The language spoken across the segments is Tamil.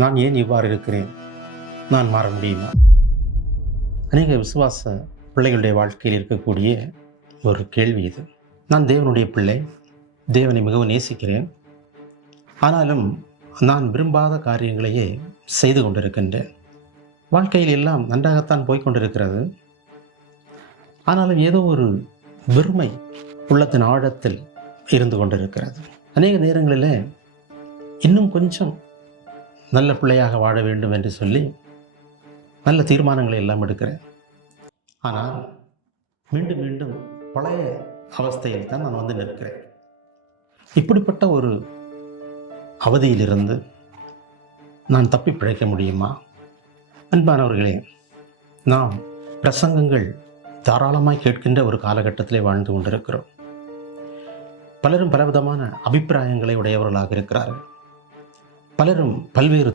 நான் ஏன் இவ்வாறு இருக்கிறேன்? நான் மாற முடியுமா? அநேக விசுவாச பிள்ளைகளுடைய வாழ்க்கையில் இருக்கக்கூடிய ஒரு கேள்வி இது. நான் தேவனுடைய பிள்ளை, தேவனை மிகவும் நேசிக்கிறேன். ஆனாலும் நான் விரும்பாத காரியங்களையே செய்து கொண்டிருக்கின்றேன். வாழ்க்கையில் எல்லாம் நன்றாகத்தான் போய்கொண்டிருக்கிறது. ஆனாலும் ஏதோ ஒரு வெறுமை உள்ளத்தின் ஆழத்தில் இருந்து கொண்டிருக்கிறது. அநேக நேரங்களில் இன்னும் கொஞ்சம் நல்ல பிள்ளையாக வாழ வேண்டும் என்று சொல்லி நல்ல தீர்மானங்களை எல்லாம் எடுக்கிறேன். ஆனால் மீண்டும் மீண்டும் பழைய அவஸ்தையில் தான் நான் வந்து நிற்கிறேன். இப்படிப்பட்ட ஒரு அவதியிலிருந்து நான் தப்பி பிழைக்க முடியுமா? அன்பானவர்களே, நாம் பிரசங்கங்கள் தாராளமாய் கேட்கின்ற ஒரு காலகட்டத்திலே வாழ்ந்து கொண்டிருக்கிறோம். பலரும் பலவிதமான அபிப்பிராயங்களை உடையவர்களாக இருக்கிறார்கள். பலரும் பல்வேறு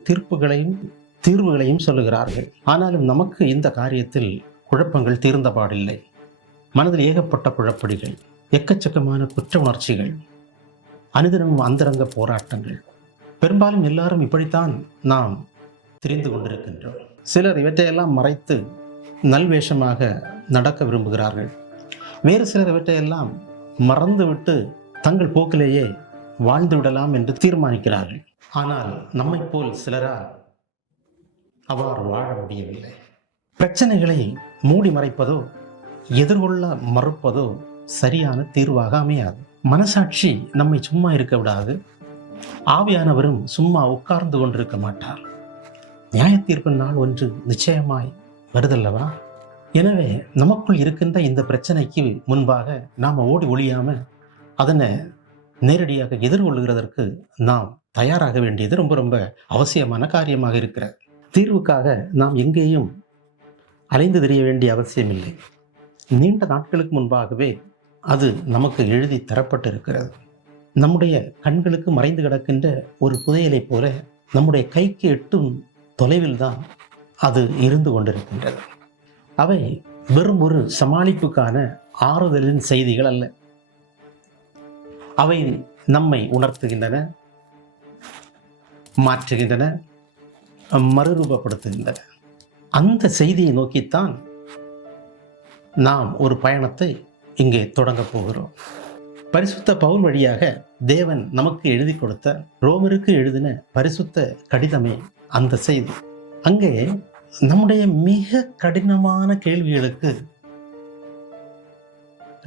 தீர்வுகளையும் சொல்லுகிறார்கள். ஆனாலும் நமக்கு இந்த காரியத்தில் குழப்பங்கள் தீர்ந்த பாடில்லை. மனதில் ஏகப்பட்ட குழப்படிகள், எக்கச்சக்கமான குற்ற உணர்ச்சிகள், அனுதினமும் அந்தரங்க போராட்டங்கள். பெரும்பாலும் எல்லாரும் இப்படித்தான் நாம் தெரிந்து கொண்டிருக்கின்றோம். சிலர் இவற்றையெல்லாம் மறைத்து நல்வேஷமாக நடக்க விரும்புகிறார்கள். வேறு சிலர் இவற்றையெல்லாம் மறந்துவிட்டு தங்கள் போக்கிலேயே வாழ்ந்து விடலாம் என்று தீர்மானிக்கிறார்கள். ஆனால் நம்மை போல் சிலரால் அவ்வாறு வாழ முடியவில்லை. பிரச்சனைகளை மூடி மறைப்பதோ எதிர்கொள்ள மறுப்பதோ சரியான தீர்வாக அமையாது. மனசாட்சி நம்மை சும்மா இருக்க விடாது. ஆவியானவரும் சும்மா உட்கார்ந்து கொண்டிருக்க மாட்டார். நியாய தீர்ப்பின் நாள் ஒன்று நிச்சயமாய் வருதல்லவா? எனவே நமக்குள் இருக்கின்ற இந்த பிரச்சனைக்கு முன்பாக நாம் ஓடி ஒழியாம அதனை நேரடியாக எதிர்கொள்கிறதற்கு நாம் தயாராக வேண்டியது ரொம்ப ரொம்ப அவசியமான காரியமாக இருக்கிறது. தீர்வுக்காக நாம் எங்கேயும் அலைந்து தெரிய வேண்டிய அவசியமில்லை. நீண்ட நாட்களுக்கு முன்பாகவே அது நமக்கு எழுதி தரப்பட்டு இருக்கிறது. நம்முடைய கண்களுக்கு மறைந்து கிடக்கின்ற ஒரு புதையலை போல நம்முடைய கைக்கு எட்டும் தொலைவில் தான் அது இருந்து கொண்டிருக்கின்றது. அவை வெறும் ஒரு சமாளிப்புக்கான ஆறுதலின் செய்திகள் அல்ல. அவை நம்மை உணர்த்துகின்றன, மாற்றுகின்றன, மறுரூபப்படுத்துகின்றன. அந்த செய்தியை நோக்கித்தான் நாம் ஒரு பயணத்தை இங்கே தொடங்கப் போகிறோம். பரிசுத்த பவுல் வழியாக தேவன் நமக்கு எழுதி கொடுத்த ரோமருக்கு எழுதின பரிசுத்த கடிதமே அந்த செய்தி. அங்கே நம்முடைய மிக கடினமான கேள்விகளுக்கு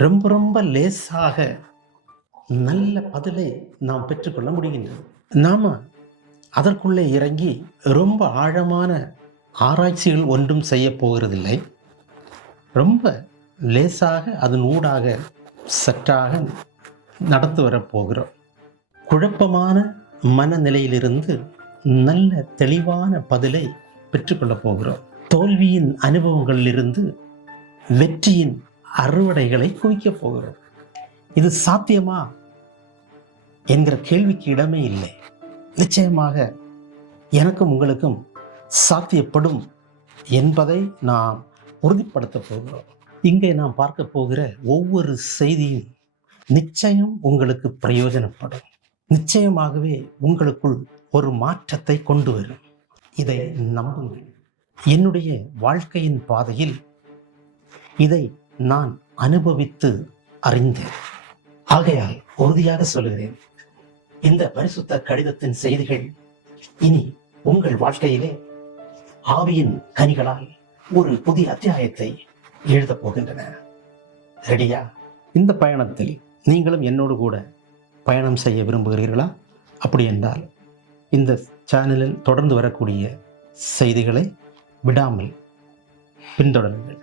ரொம்ப ரொம்ப லேசாக நல்ல பதிலை நாம் பெற்றுக்கொள்ள முடிகின்றது. நாம அதற்குள்ளே இறங்கி ரொம்ப ஆழமான ஆராய்ச்சிகள் ஒன்றும் செய்ய போகிறதில்லை. ரொம்ப லேசாக அதன் ஊடாக சற்றாக நடந்து வரப்போகிறோம். குழப்பமான மனநிலையிலிருந்து நல்ல தெளிவான பதிலை பெற்றுக்கொள்ளப் போகிறோம். தோல்வியின் அனுபவங்களிலிருந்து வெற்றியின் அறுவடைகளை குவிக்கப் போகிறோம். இது சாத்தியமா என்கிற கேள்விக்கு இடமே இல்லை. நிச்சயமாக எனக்கும் உங்களுக்கும் சாத்தியப்படும் என்பதை நாம் உறுதிப்படுத்த போகிறோம். இங்கே நாம் பார்க்க போகிற ஒவ்வொரு செய்தியும் நிச்சயம் உங்களுக்கு பிரயோஜனப்படும். நிச்சயமாகவே உங்களுக்குள் ஒரு மாற்றத்தை கொண்டு வரும். இதை நம்புங்கள். என்னுடைய வாழ்க்கையின் பாதையில் இதை நான் அனுபவித்து அறிந்தேன். ஆகையால் உறுதியாக சொல்கிறேன், இந்த பரிசுத்த கடிதத்தின் செய்திகள் இனி உங்கள் வாழ்க்கையிலே ஆவியின் கனிகளால் ஒரு புதிய அத்தியாயத்தை எழுதப் போகின்றன. ரெடியா? இந்த பயணத்தில் நீங்களும் என்னோடு கூட பயணம் செய்ய விரும்புகிறீர்களா? அப்படி என்றால் இந்த சேனலில் தொடர்ந்து வரக்கூடிய செய்திகளை விடாமல் பின்தொடருங்கள்.